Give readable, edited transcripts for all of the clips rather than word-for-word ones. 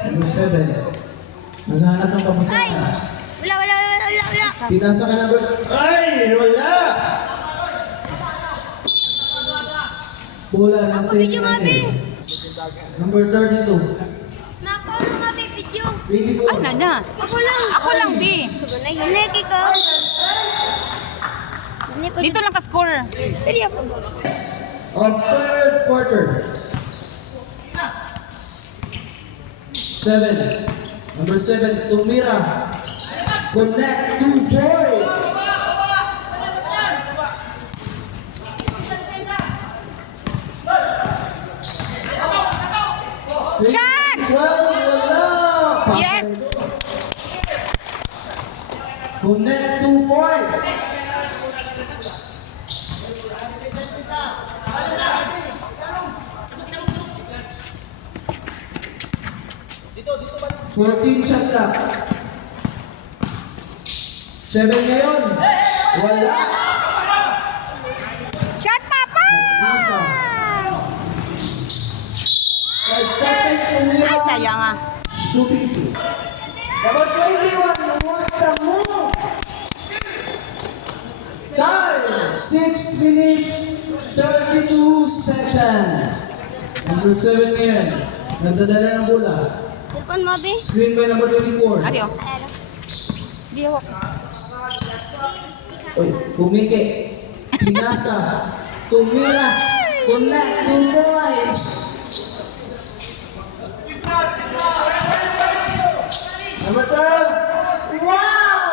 Number 7. Naghahanap ng Ay! papasahan. Wala. Pinasa ka number... Ay! Wala! Bola ng St. Video, Mabi. Michael. Number 32. Nakaw na nga, video. 24. Ano na? Ako lang. Ako lang, B. Sugo na yun. Neki ko. Dito lang ka-score. Tiri ako. Of third quarter. 7. Number 7, Tumira. Connect 2 points. Shot! 12, wala. Pass Yes! na ito. Connect 2 points. Fourteen shot clock. 7 ngayon. Wala. Shot, Papa! Isa. Sa Stephen Tumira. Ay, sayang ah. Shooting 2. Number 21, what the move? Time, 6 minutes, 32 seconds. Number 7 ngayon. Nagdadala ng bola. Cellphone mo, be. Screen by number 24. Adio. Di ako. Uy, pumiki. Pinasa. Tumira. Connect 2 points. Number 12. Wow!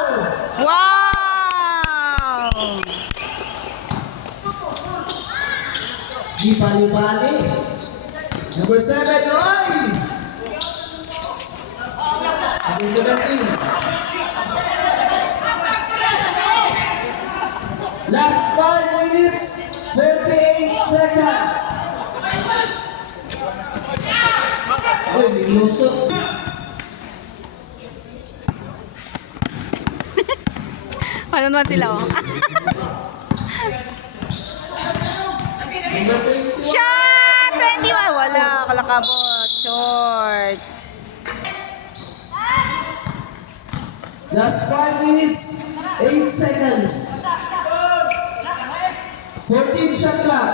Wow! Di bali-bali. Number 7. Oy! Number 17. Last 5 minutes, 38 seconds. Oy, nilusot. Ano naman sila oh? Number 21. Shot! 21! Wala, kalakabot. Short. Last 5 minutes, 8 seconds. 14 shot clock.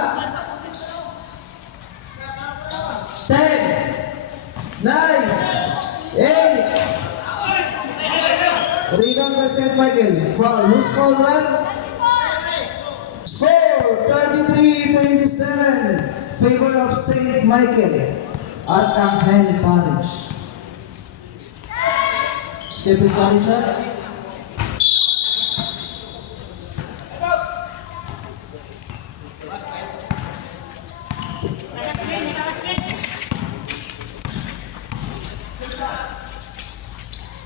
10, 9, 8. Rebound by St. Michael. Foul. Who's foul, rep? Score 33-27. Favor of St. Michael. Arcangel Parish. Stephen Curry shot.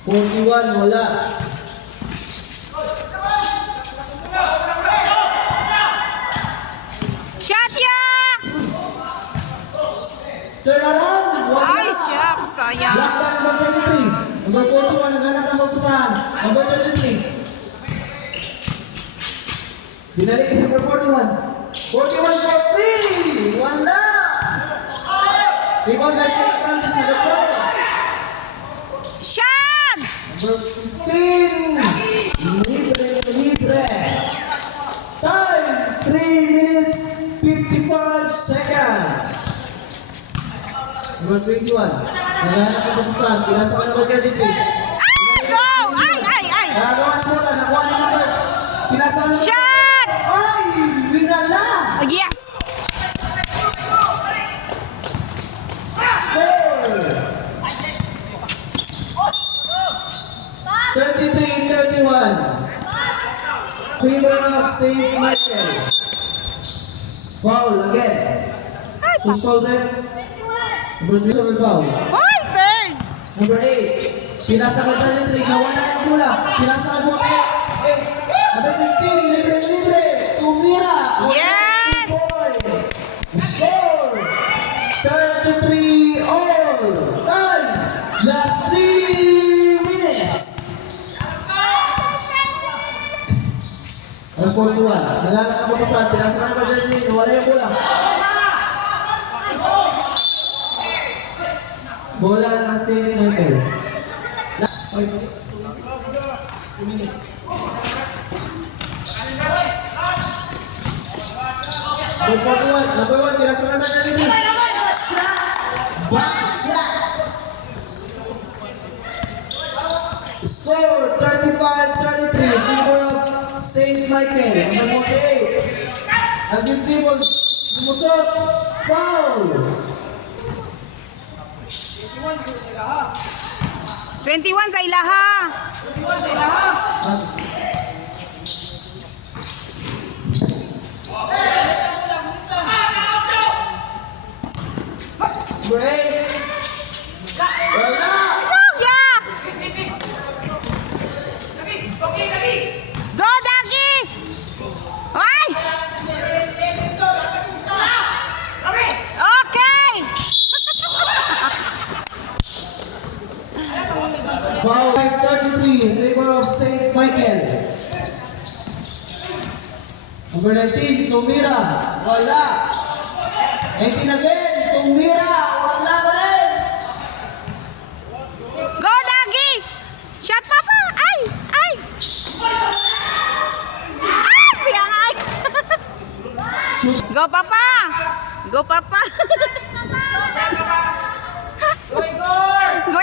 Wala. Shot ya! Turn around. Wala. Ay, shucks. Sayang. Black back number 23. Number 41, naghanap ng magpasahan. Number 33. Binalik kay number 41. 41 for 3. Wala. Rebound by St. Francis, number 12. Shot! Number 15. Libre. Time, 3 minutes, 55 seconds. Number 21. Naghanap ng magpasahan. Pinasa ka number 33. Ay, go! Ay! Nagawa na muna, nakuha ni number. Pinasa na number. Shot! Ay! Winala! Oh, yes! Score! 33-31. Favor of St. Michael. Foul again. Who's foul then? Number 3 will foul. Hoy, third! Number 8. Pinasa ka 33. Nawala ng bola. Pinasa ka 48. Number 15. Libre. Tumira. Yes! Points. Score. 33 all. Time. Last 3 minutes. Number 41. Naghanap ka pa sa pinasa ka number 33. Nawala yung bola. Bola ng St. Michael. 5 minutes? 2 minutes. Number 41. Number 1. Pinasakan na natin. Shot! Back shot! Score 35-33 in favor of St. Michael. Number 48. Naging people lumusot. Foul! 21 sa ilaha. Break! Wala! Kuya! Go, Dagi! Ay! Okay! Foul 33 in favor of St. Michael. Number 19, Tumira. Wala. 19 again, Tumira. Wala pa rin. Go, Dagi! Shot, Papa! Ay! Ay! Ah! Siyang ay! Shoot. Go, Papa! Go, Papa! Go!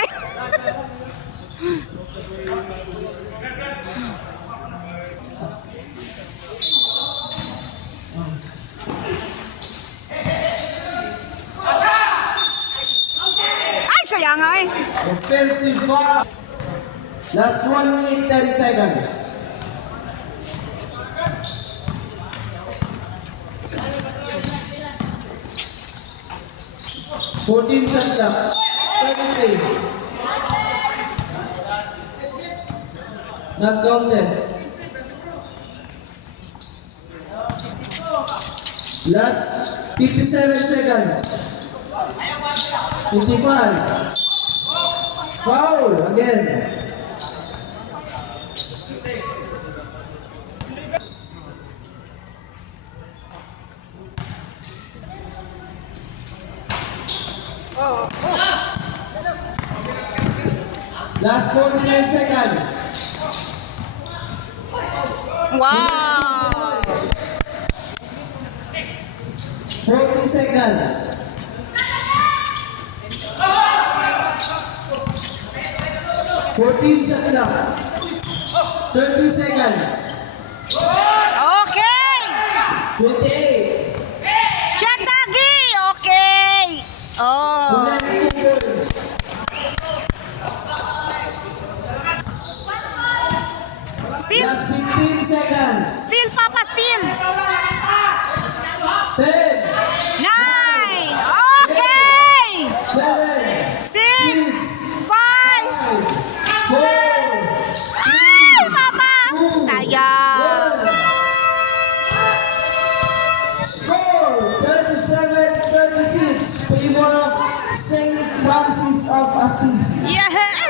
Ay, sayang ay! Offensive foul. Last 1 minute 10 seconds. Fourteen shot clock. 33. Not counted. Last 57 seconds. 55. Foul again. Last 49 seconds. Wow! 40 seconds. 14 shot clock. 30 seconds. Okay! 28. Shot, Dagi! Okay! Oh! 92 points. Still! Last 15 seconds. Still, Papa, still! 10, 9! Okay! 7, 6! 5! 5, 4, Ay, Papa! Sayang! 1. Score 37-36. Favor of St. Francis of Assisi. Yeah!